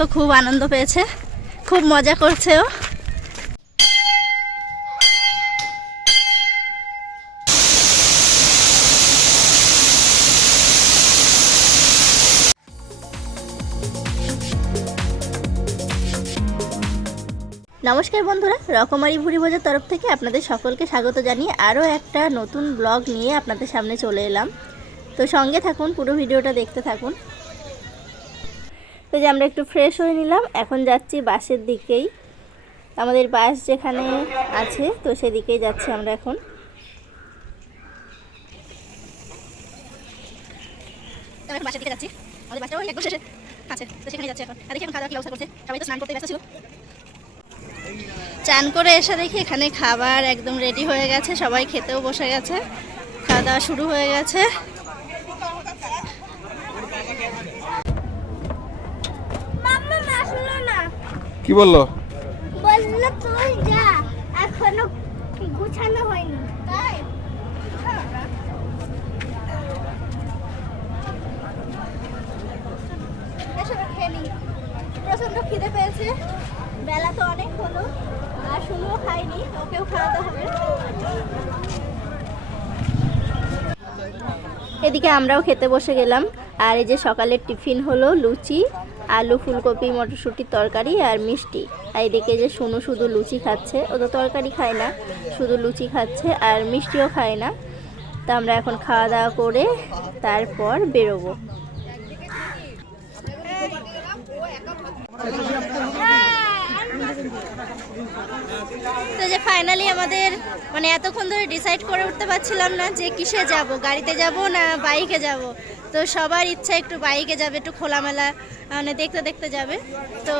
তো খুব আনন্দ পেয়েছে। খুব মজা করছে ও। নমস্কার বন্ধুরা, রকমারি ভুড়ি ভোজার তরফ থেকে আপনাদের সকলকে স্বাগত জানিয়ে আরও একটা নতুন ব্লগ নিয়ে আপনাদের সামনে চলে এলাম। তো সঙ্গে থাকুন, পুরো ভিডিওটা দেখতে থাকুন। তো যে আমরা একটু ফ্রেশ হয়ে নিলাম এখন যাচ্ছি বাসের দিকেই। আমাদের বাস যেখানে আছে তো সেদিকেই যাচ্ছি আমরা এখন। আমি এখন বাসার দিকে যাচ্ছি। আমাদের বাসটা একদম শেষে আছে তো সেখানে যাচ্ছি এখন। আর দেখি এখন খাওয়া কি অবস্থা করছে। সবাই তো স্নান করতে ব্যস্ত ছিল। চান করে এসে দেখি এখানে খাবার একদম রেডি হয়ে গেছে সবাই খেতেও বসে গেছে। খাওয়া দাওয়া শুরু হয়ে গেছে মাম্মা আসলো না কি বলল? বলল তুই যা, এখনও গুছানো হয়নি, তাই? প্রচণ্ড খিদে পেয়েছে। বেলা তো অনেক হলো, আর শুনুও খাইনি, ওকেও খাওয়াতে হবে। এদিকে আমরাও খেতে বসে গেলাম, আর এই যে সকালের টিফিন হলো লুচি আলু, ফুলকপি, মটরশুঁটির তরকারি আর মিষ্টি। আর এদিকে যে শুনু শুধু লুচি খাচ্ছে, ও তো তরকারি খায় না, শুধু লুচি খাচ্ছে আর মিষ্টিও খায় না। তা আমরা এখন খাওয়া দাওয়া করে তারপর বেরোবো। তো যে ফাইনালি আমাদের মানে এতক্ষণ ধরে ডিসাইড করে উঠতে পারছিলাম না যে কিসে যাব, গাড়িতে যাব না বাইকে যাব। তো সবার ইচ্ছা একটু বাইকে যাবে একটু খোলামেলা মানে দেখতে দেখতে যাবে। তো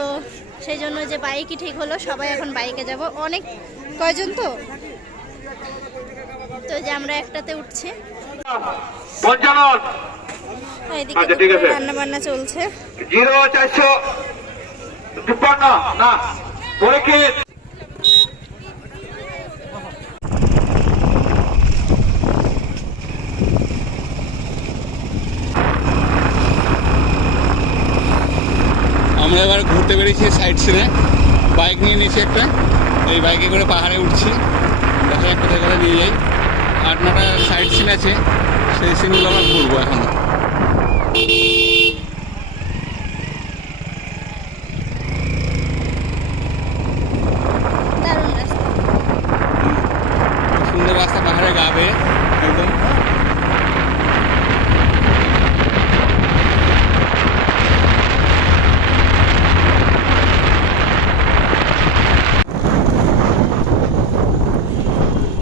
সেই জন্য যে বাইকই ঠিক হলো সবাই এখন বাইকে যাব। অনেক কয়জন তো? তো যে আমরা একটাতে উঠছি। পঞ্চানন এদিকে আচ্ছা, রান্না বান্না চলছে। জিরো চারশো তিপ্পান্ন না পরীক্ষিত আমরা এবার ঘুরতে সাইড সিনে বাইক নিয়ে নিয়েছি একটা, এই বাইকে করে পাহাড়ে উঠছি। দেখা যাক কোথায় কোথায় নিয়ে যাই। আট নটা সাইড সিন আছে, সেই সিনগুলো আমরা ঘুরবো এখন দারুণ রাস্তা খুব সুন্দর রাস্তা পাহাড়ে গা বেয়ে একদম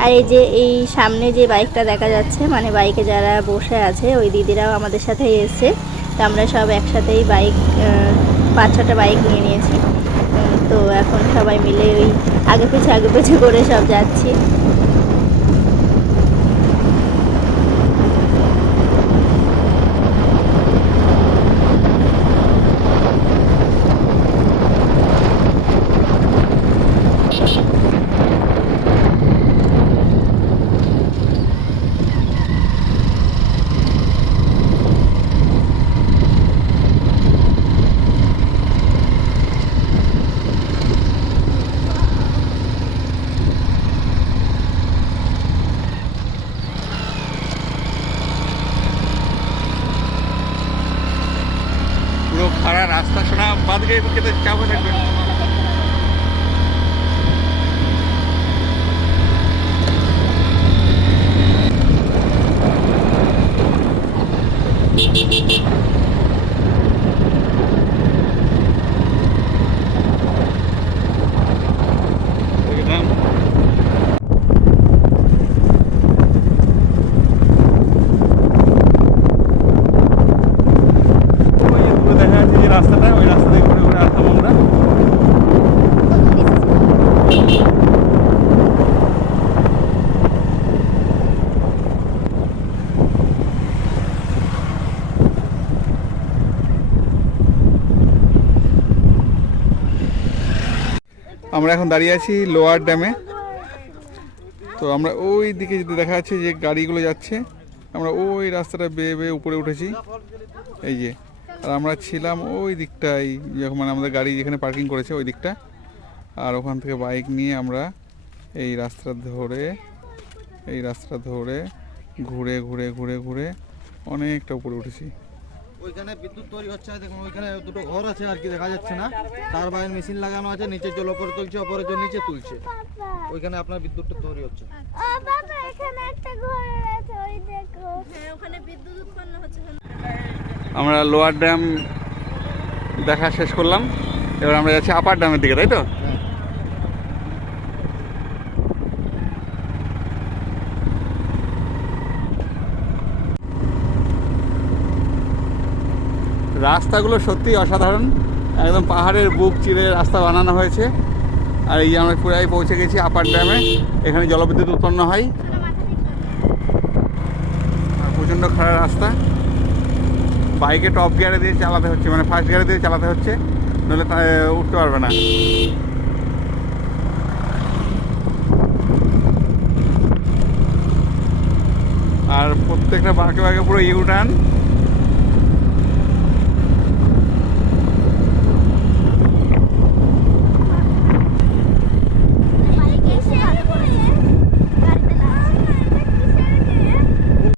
আর এই যে, এই সামনে যে বাইকটা দেখা যাচ্ছে মানে বাইকে যারা বসে আছে, ওই দিদিরাও আমাদের সাথে এসছে। তো আমরা সব একসাথেই বাইক পাঁচ ছটা বাইক নিয়ে নিয়েছি। তো এখন সবাই মিলে ওই আগে পিছে আগে পিছে করে সব যাচ্ছি। いいね。আমরা এখন দাঁড়িয়ে আছি লোয়ার ড্যামে। তো আমরা ওই দিকে যদি দেখা যাচ্ছে যে গাড়িগুলো যাচ্ছে। আমরা ওই রাস্তাটা বেয়ে বেয়ে উপরে উঠেছি। এই যে, আর আমরা ছিলাম ওই দিকটায়, যখন মানে আমাদের গাড়ি যেখানে পার্কিং করেছে ওই দিকটা। আর ওখান থেকে বাইক নিয়ে আমরা এই রাস্তা ধরে, এই রাস্তা ধরে ঘুরে ঘুরে ঘুরে ঘুরে অনেকটা উপরে উঠেছি। ওইখানে বিদ্যুৎ তৈরি হচ্ছে দেখুন ওইখানে দুটো ঘর আছে আর কি দেখা যাচ্ছে না। তার বাইরে মেশিন লাগানো আছে নিচে জল ওপরে তুলছে ওপরে জল নিচে তুলছে। ওইখানে আপনার বিদ্যুৎটা তৈরি হচ্ছে। ও বাবা এখানে একটা ঘর আছে ওই দেখো। হ্যাঁ ওখানে বিদ্যুৎ উৎপন্ন হচ্ছে। আমরা লোয়ার ড্যাম দেখা শেষ করলাম। এবার আমরা যাচ্ছি আপার ড্যামের দিকে তাই তো? রাস্তাগুলো সত্যি অসাধারণ। একদম পাহাড়ের বুক চিরে রাস্তা বানানো হয়েছে। আর এই আমরা পুরাই পৌঁছে গেছি আপার ড্যামে এখানে জলবিদ্যুৎ উৎপন্ন হয়। প্রচণ্ড খারাপ রাস্তা। বাইকে টপ গিয়ারে দিয়ে চালাতে হচ্ছে মানে ফার্স্ট গিয়ারে দিয়ে চালাতে হচ্ছে। নইলে উঠতে পারবে না। আর প্রত্যেকটা বাঁকে বাঁকে পুরো ইউ টার্ন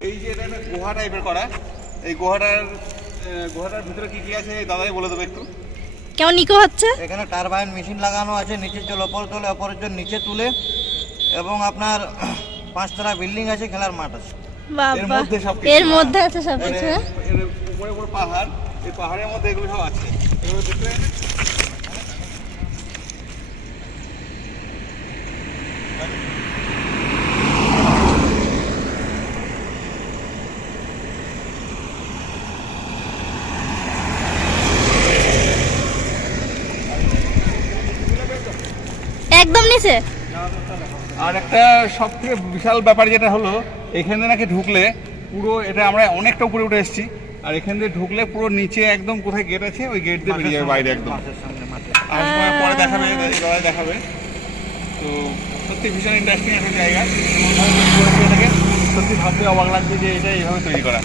এই যে এটা একটা গুহা টাইপের করা। এই গুহাটার গুহাটার ভিতরে কি কি আছে দাদাই বলে দেবে একটু। কেমন নিকো হচ্ছে? এখানে টারবাইন মেশিন লাগানো আছে নিচে জল ওপর তোলে ওপরের জল নিচে তুলে এবং আপনার পাঁচতলা বিল্ডিং আছে খেলার মাঠ আছে। এর মধ্যে সব এর মধ্যে আছে সব কিছু এর এর উপরে উপরে পাহাড় এই পাহাড়ের মধ্যে এগুলো সব আছে। এগুলো দেখতে একদম নিচে? আর একটা সব থেকে বিশাল ব্যাপার যেটা হলো এখানে নাকি ঢুকলে পুরো এটা আমরা অনেকটা উপরে উঠে এসেছি আর এখান দিয়ে ঢুকলে পুরো নিচে একদম কোথায় গেট আছে ওই গেট দিয়ে বেরিয়ে যাবে বাইরে একদম। আর পরে দেখাবে দেখাবে। তো সত্যি ভীষণ ইন্টারেস্টিং একটা জায়গা। সত্যি ভাবতে অবাক লাগছে যে এটা এইভাবে তৈরি করা।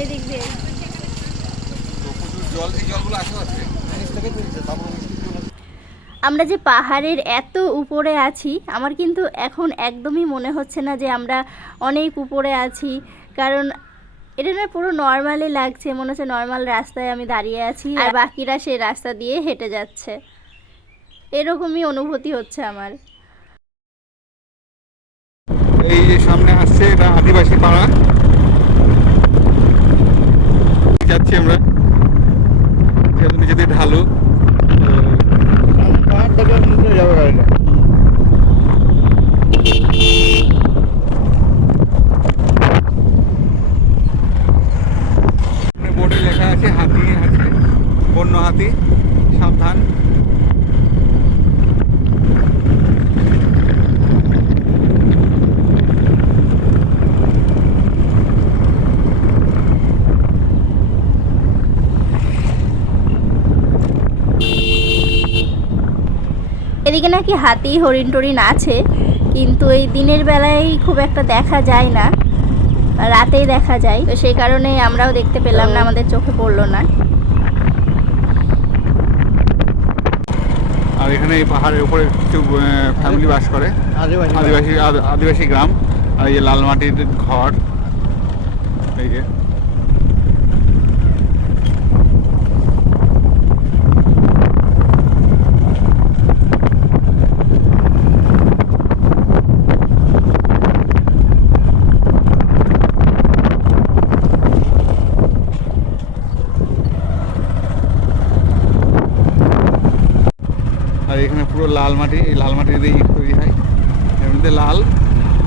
এই দিক দিয়ে জল এই জলগুলো আসে আছে নিচ থেকে তুলছে তারপর আমরা যে পাহাড়ের এত উপরে আছি আমার কিন্তু এখন একদমই মনে হচ্ছে না যে আমরা অনেক উপরে আছি। কারণ এটা না পুরো নর্মালি লাগছে মনে হচ্ছে নর্মাল রাস্তায় আমি দাঁড়িয়ে আছি আর বাকিরা সেই রাস্তা দিয়ে হেঁটে যাচ্ছে। এরকমই অনুভূতি হচ্ছে আমার। এই যে সামনে আসছে এটা আদিবাসী পাড়া। যাচ্ছি আমরা। দিয়ে ঢালু। পাহাড় থেকে যাবে এদিকে নাকি হাতি হরিণ টরিণ আছে কিন্তু এই দিনের বেলায় খুব একটা দেখা যায় না রাতেই দেখা যায়। তো সেই কারণে আমরাও দেখতে পেলাম না আমাদের চোখে পড়ল না। আর এখানে এই পাহাড়ের উপরে কিছু ফ্যামিলি বাস করে। আদিবাসী আদিবাসী আদিবাসী গ্রাম। আর এই লাল মাটির ঘর। এই যে আর এখানে পুরো লাল মাটি এই লাল মাটি দিয়ে ইট তৈরি হয়। এমনিতে লাল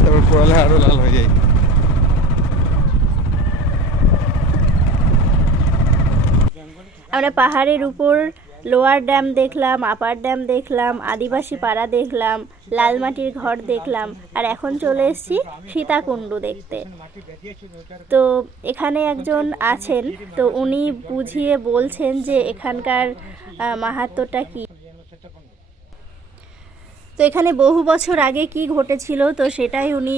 তারপর পোড়ালে আরও লাল হয়ে যায়। আমরা পাহাড়ের উপর লোয়ার ড্যাম দেখলাম আপার ড্যাম দেখলাম আদিবাসী পাড়া দেখলাম লাল মাটির ঘর দেখলাম আর এখন চলে এসেছি সীতাকুণ্ড দেখতে। তো এখানে একজন আছেন তো উনি বুঝিয়ে বলছেন যে এখানকার আহ, মাহাত্ম্যটা কি? তো এখানে বহু বছর আগে কি ঘটেছিল তো সেটাই উনি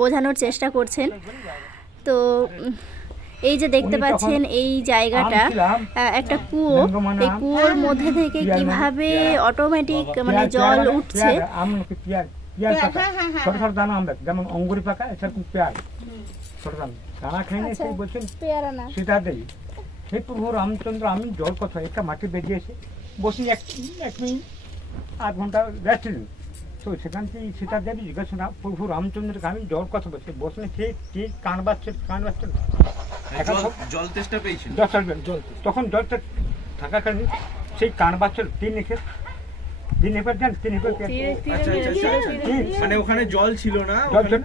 বোঝানোর চেষ্টা করছেন। তো এই যে দেখতে পাচ্ছেন এই জায়গাটা একটা কুয়ো। এই কুয়োর মধ্যে থেকে কীভাবে অটোমেটিক মানে জল উঠছে? আমলকি পেঁয়াজ পেঁয়াজ পাকা। ছোট ছোট দানা আমরা যেমন অঙ্গুরি পাকা সেরকম পেঁয়াজ ছোট দানা। দানা খাই না সেই বলছেন সীতা দেবী হে প্রভু রামচন্দ্র আমি জল কথা একটা মাটি বেরিয়েছে বসি এক এক মিনিট। আধ ঘণ্টা রেস্ট নিন তো সেখান থেকে সীতা দেবী জিজ্ঞাসা না প্রভু রামচন্দ্রকে আমি জল কথা বলছি। বসলে সে কে কান বাচ্ছে কান। এখন সব- জল তেষ্টা পেয়েছিল। জল তখন জলটা থাকাকালীন সেই কান বাচ্চার তিন একর তিন দেন তিন। মানে ওখানে জল ছিল না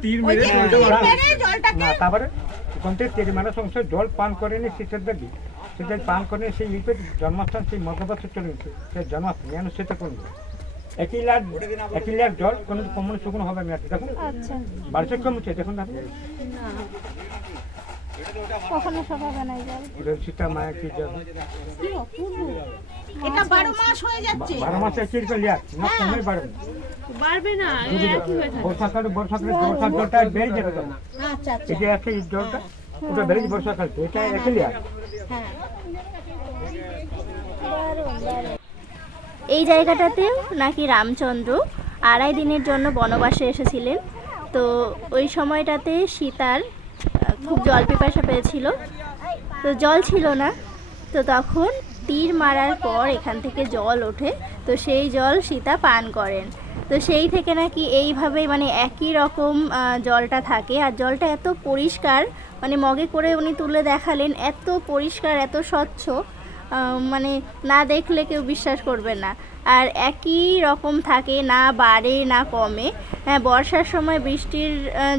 তীর মেরে না, জলটা না, তারপরে ওখান থেকে তেরি মানুষ অংশ জল পান করেনি শীতের দেবী শীতের পান করে সেই লিপের জন্মস্থান সেই মধ্যবর্ষ চলে গেছে সেই জন্মস্থান যেন সেটা করবে? একই লাখ একই লাখ জল কোনো কমন শুকনো হবে না। দেখুন আচ্ছা। বাড়িতে কমছে দেখুন আপনি। কখনো সীতা কি এটা মাস হয়ে যাচ্ছে। মাসে লিয়ার না কমে বাড়বে। না বাড়বে। না বর্ষাকালে বর্ষাকালে বর্ষার জলটা বেড়ে যাবে আচ্ছা আচ্ছা। এই যে জলটা ওটা বেড়ে যাবে বর্ষাকাল এটা একই লিয়ার এই জায়গাটাতেও নাকি রামচন্দ্র আড়াই দিনের জন্য বনবাসে এসেছিলেন। তো ওই সময়টাতে সীতার খুব জল পিপাসা পেয়েছিল। তো জল ছিল না। তো তখন তীর মারার পর এখান থেকে জল ওঠে। তো সেই জল সীতা পান করেন। তো সেই থেকে নাকি এইভাবে মানে একই রকম জলটা থাকে। আর জলটা এত পরিষ্কার মানে মগে করে উনি তুলে দেখালেন, এত পরিষ্কার, এত স্বচ্ছ মানে না দেখলে কেউ বিশ্বাস করবে না। আর একই রকম থাকে, না বাড়ে, না কমে। হ্যাঁ বর্ষার সময় বৃষ্টির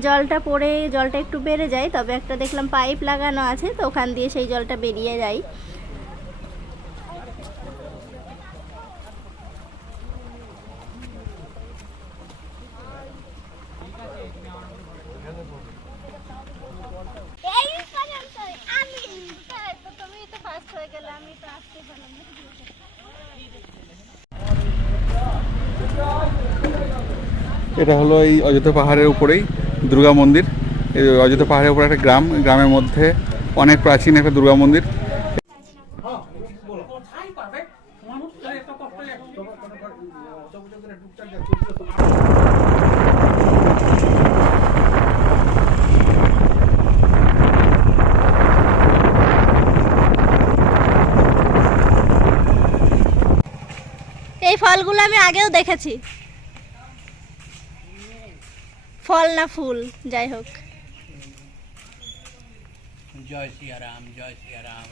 জলটা পড়ে, জলটা একটু বেড়ে যায়, তবে একটা দেখলাম পাইপ লাগানো আছে, তো ওখান দিয়ে সেই জলটা বেরিয়ে যায় এই পর্যন্তই আমি তো তুমি তো ফার্স্ট হয়ে গেলে আমি তো আসতে পারলাম না এটা হলো এই অযোধ্যা পাহাড়ের উপরেই দুর্গা মন্দির। এই অযোধ্যা পাহাড়ের উপরে একটা গ্রাম, গ্রামের মধ্যে অনেক প্রাচীন একটা দুর্গা মন্দির। এই ফলগুলো আমি আগেও দেখেছি। ফল না ফুল যাই হোক। জয় সিয়ারাম জয় সিয়ারাম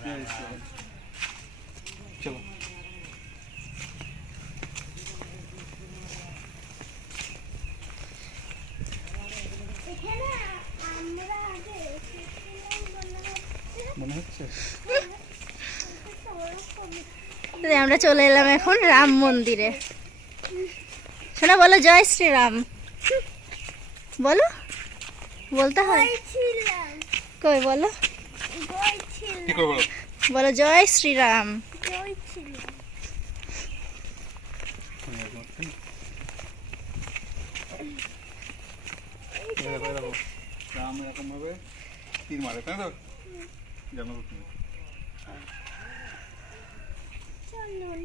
চলো মনে হচ্ছে? আমরা চলে এলাম এখন রাম মন্দিরে। শোনা বলো জয় শ্রীরাম। বলো? বলতে হয়। কই বলো? বলো জয় শ্রীরাম রাম এরকম ভাবে তীর মারে তাই তো জানো তুমি চলুন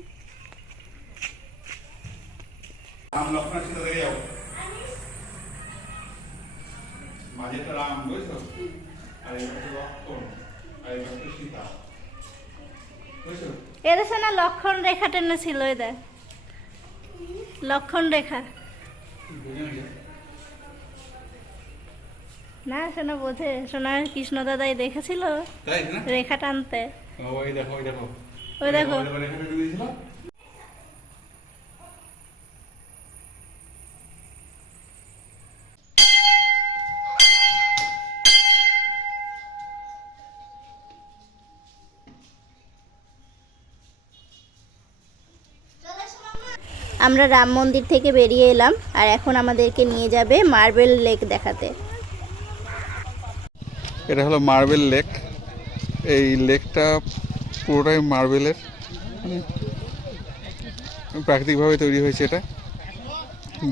রাম লক্ষ্মণ সীতা দেখে যাও মাঝেটা রাম বুঝছ আর এই হচ্ছে লক্ষ্মণ আর এই হচ্ছে সীতা বুঝছ এর শোনা লক্ষণ রেখা টেনে ছিল এদের লক্ষণ রেখা। না শোনা বোঝে। সোনার কৃষ্ণ দাদাই দেখেছিল রেখা টানতে। ওই দেখো ওই দেখো। ওই দেখো আমরা রাম মন্দির থেকে বেরিয়ে এলাম আর এখন আমাদেরকে নিয়ে যাবে মার্বেল লেক দেখাতে। এটা হলো মার্বেল লেক। এই লেকটা পুরোটাই মার্বেলের। মানে প্রাকৃতিকভাবে তৈরি হয়েছে এটা।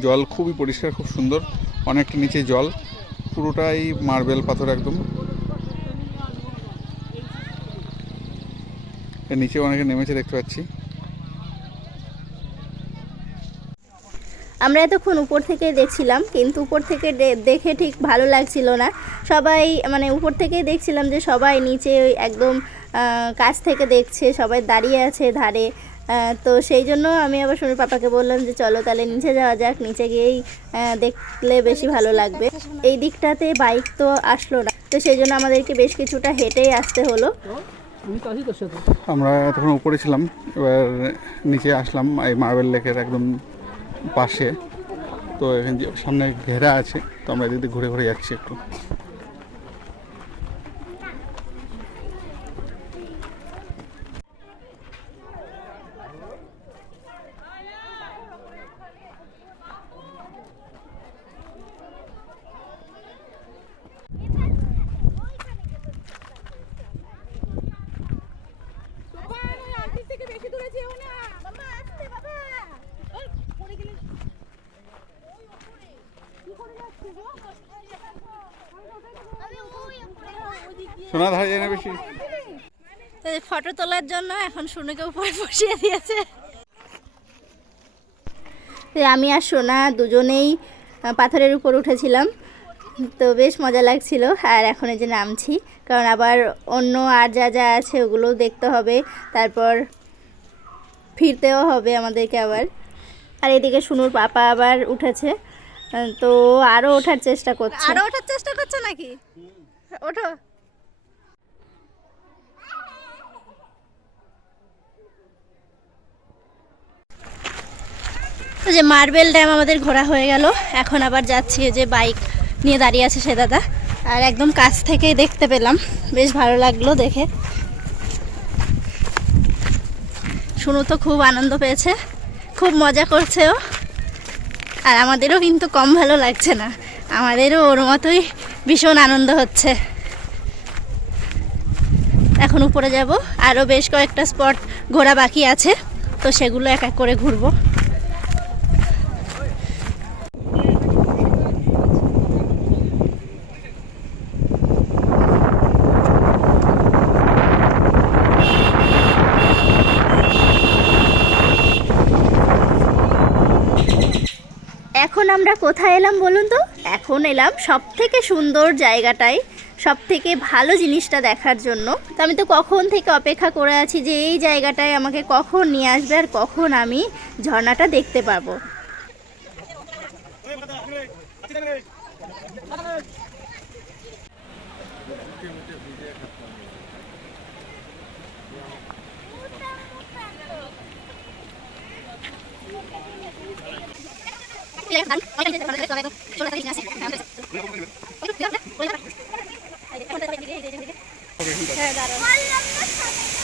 জল খুবই পরিষ্কার, খুব সুন্দর। অনেকটা নিচে জল। পুরোটাই মার্বেল পাথর একদম। এর নিচে অনেকে নেমেছে দেখতে পাচ্ছি। আমরা এতক্ষণ উপর থেকে দেখছিলাম, কিন্তু উপর থেকে দেখে ঠিক ভালো লাগছিল না। সবাই মানে উপর থেকেই দেখছিলাম যে সবাই নিচে একদম কাছ থেকে দেখছে, সবাই দাঁড়িয়ে আছে ধারে। তো সেই জন্য আমি আবার শুনে পাপাকে বললাম যে চলো তাহলে নিচে যাওয়া যাক, নিচে গিয়েই দেখলে বেশি ভালো লাগবে। এই দিকটাতে বাইক তো আসলো না, তো সেই জন্য আমাদেরকে বেশ কিছুটা হেঁটেই আসতে হলো। আমরা তখন উপরে ছিলাম, এবার নিচে আসলাম, এই মার্বেল লেকের একদম পাশে। তো এখানে সামনে ঘেরা আছে তো আমরা এদিক দিয়ে ঘুরে ঘুরে যাচ্ছি একটু। ফটো তোলার জন্য এখন সোনাকে উপরে বসিয়ে দিয়েছে। আমি আর সোনা দুজনেই পাথরের উপর উঠেছিলাম। তো বেশ মজা লাগছিল। আর এখন এই যে নামছি, কারণ আবার অন্য আর যা যা আছে ওগুলোও দেখতে হবে। তারপর ফিরতেও হবে আমাদেরকে আবার। আর এদিকে সুনুর পাপা আবার উঠেছে। তো আরও ওঠার চেষ্টা করছে। আরও ওঠার চেষ্টা করছে নাকি? ওঠো। যে মার্বেল ড্যাম আমাদের ঘোরা হয়ে গেল। এখন আবার যাচ্ছি যে বাইক নিয়ে দাঁড়িয়ে আছে সে দাদা। আর একদম কাছ থেকে দেখতে পেলাম। বেশ ভালো লাগল দেখে। শুনু তো খুব আনন্দ পেয়েছে। খুব মজা করছে ও। আর আমাদেরও কিন্তু কম ভালো লাগছে না। আমাদেরও ওর মতোই ভীষণ আনন্দ হচ্ছে। এখন উপরে যাব। আরও বেশ কয়েকটা স্পট ঘোরা বাকি আছে। তো সেগুলো এক এক করে ঘুরবো। এখন আমরা কোথায় এলাম বলুন তো? এখন এলাম সব থেকে সুন্দর জায়গাটায় সব থেকে ভালো জিনিসটা দেখার জন্য। তো আমি তো কখন থেকে অপেক্ষা করে আছি যে এই জায়গাটায় আমাকে কখন নিয়ে আসবে আর কখন আমি ঝর্ণাটা দেখতে পাবো। হ্যাঁ দাঁড়ান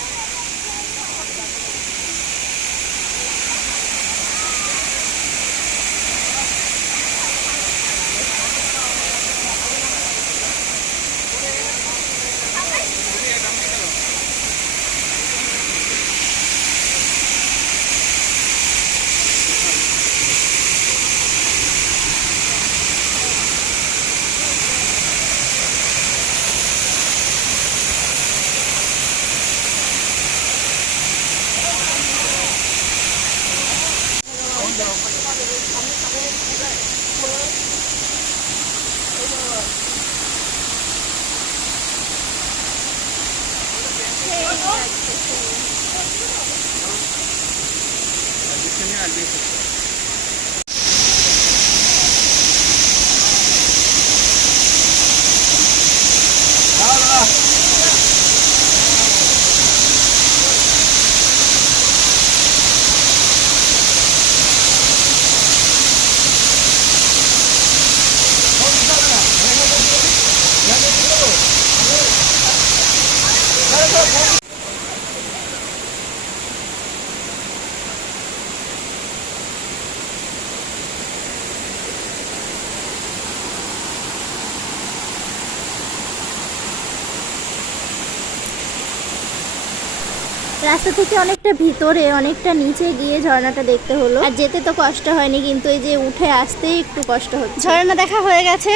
রাস্তা থেকে অনেকটা ভিতরে অনেকটা নিচে গিয়ে ঝর্ণাটা দেখতে হলো। আর যেতে তো কষ্ট হয়নি কিন্তু এই যে উঠে আসতেই একটু কষ্ট হচ্ছে। ঝর্ণা দেখা হয়ে গেছে।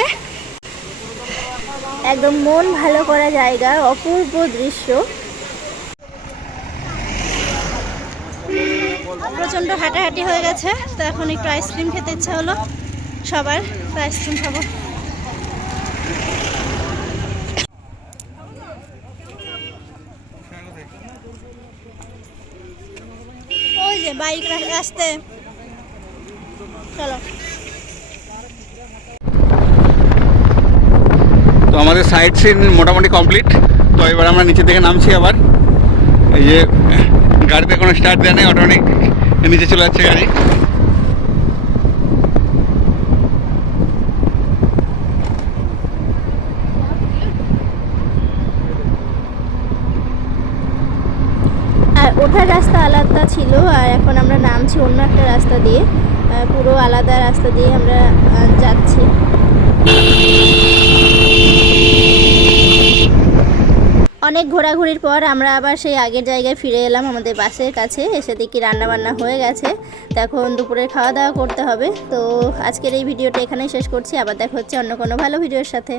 একদম মন ভালো করা জায়গা অপূর্ব দৃশ্য। প্রচণ্ড হাঁটাহাঁটি হয়ে গেছে তো এখন একটু আইসক্রিম খেতে ইচ্ছা হলো। সবার তো আইসক্রিম খাব ওই যে বাইক আসতে। চলো। তো আমাদের সাইড সিন মোটামুটি কমপ্লিট তো এবার আমরা নিচের দিকে নামছি আবার। এই যে, গাড়িতে কোনো স্টার্ট দেয় নেই অটোমেটিক নিচে চলে যাচ্ছে গাড়ি আর ওঠার রাস্তা ছিল আর এখন আমরা নামছি অন্য একটা রাস্তা দিয়ে পুরো আলাদা রাস্তা দিয়ে আমরা যাচ্ছি। অনেক ঘোরাঘুরির পর আমরা আবার সেই আগের জায়গায় ফিরে এলাম আমাদের বাসের কাছে, এসে দেখি রান্না বান্না হয়ে গেছে। তো এখন দুপুরের খাওয়া দাওয়া করতে হবে। তো আজকের এই ভিডিওটা এখানেই শেষ করছি। আবার দেখা হচ্ছে অন্য কোনো ভালো ভিডিওর সাথে।